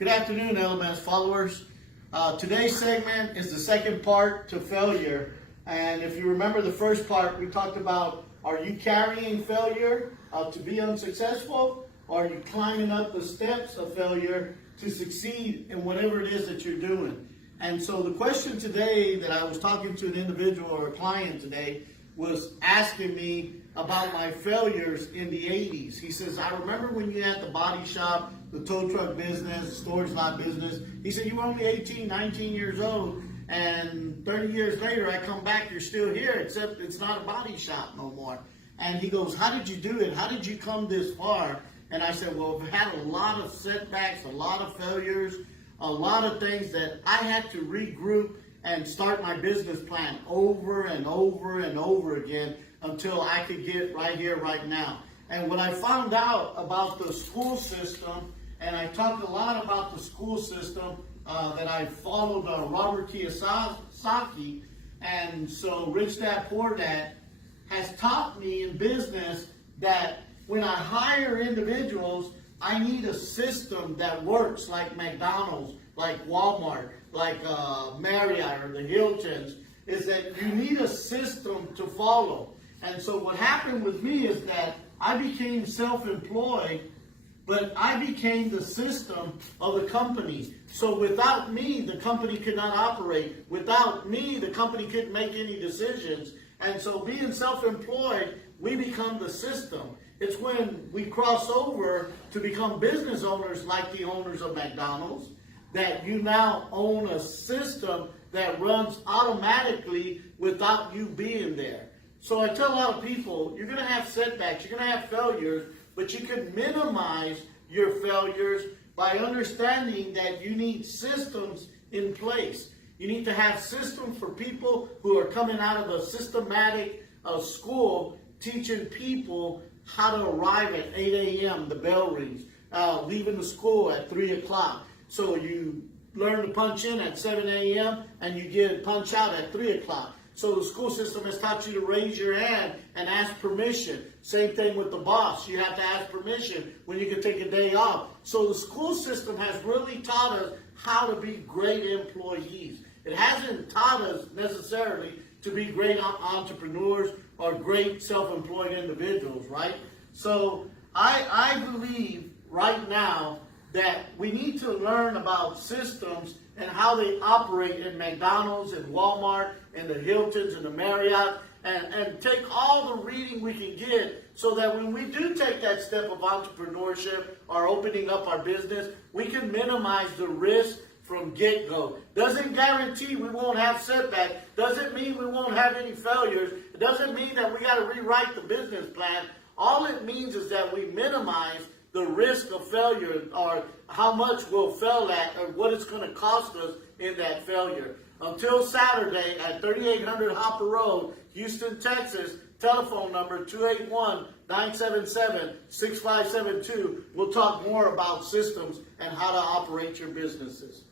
Good afternoon, LMS followers. Today's segment is the second part to failure. And if you remember the first part, we talked about, are you carrying failure to be unsuccessful? Or are you climbing up the steps of failure to succeed in whatever it is that you're doing? And so the question today that I was talking to an individual or a client today was asking me about my failures in the 80s. He says, I remember when you had the body shop, the tow truck business, storage lot business. He said, you were only 18, 19 years old, and 30 years later, I come back, you're still here, except it's not a body shop no more. And he goes, how did you do it? How did you come this far? And I said, well, I've had a lot of setbacks, a lot of failures, a lot of things that I had to regroup and start my business plan over and over and over again until I could get right here, right now. And when I found out about the school system, and I talked a lot about the school system that I followed Robert Kiyosaki, and so Rich Dad Poor Dad has taught me in business that when I hire individuals, I need a system that works like McDonald's, like Walmart, like Marriott or the Hiltons, is that you need a system to follow. And so what happened with me is that I became self-employed, but I became the system of the company. So without me, the company could not operate. Without me, the company couldn't make any decisions. And so being self-employed, we become the system. It's when we cross over to become business owners like the owners of McDonald's, that you now own a system that runs automatically without you being there. So I tell a lot of people, you're going to have setbacks, you're going to have failures, but you can minimize your failures by understanding that you need systems in place. You need to have systems for people who are coming out of a systematic school, teaching people how to arrive at 8 a.m., the bell rings, leaving the school at 3 o'clock. So you learn to punch in at 7 a.m. and you get punch out at 3 o'clock. So the school system has taught you to raise your hand and ask permission. Same thing with the boss. You have to ask permission when you can take a day off. So the school system has really taught us how to be great employees. It hasn't taught us necessarily to be great entrepreneurs or great self-employed individuals, right? So I believe right now that we need to learn about systems and how they operate in McDonald's and Walmart and the Hiltons and the Marriott, and take all the reading we can get so that when we do take that step of entrepreneurship or opening up our business, we can minimize the risk from get-go. Doesn't guarantee we won't have setbacks. Doesn't mean we won't have any failures. It doesn't mean that we got to rewrite the business plan. All it means is that we minimize the risk of failure, or how much we'll fail at, or what it's going to cost us in that failure. Until Saturday at 3800 Hopper Road, Houston, Texas, telephone number 281-977-6572. We'll talk more about systems and how to operate your businesses.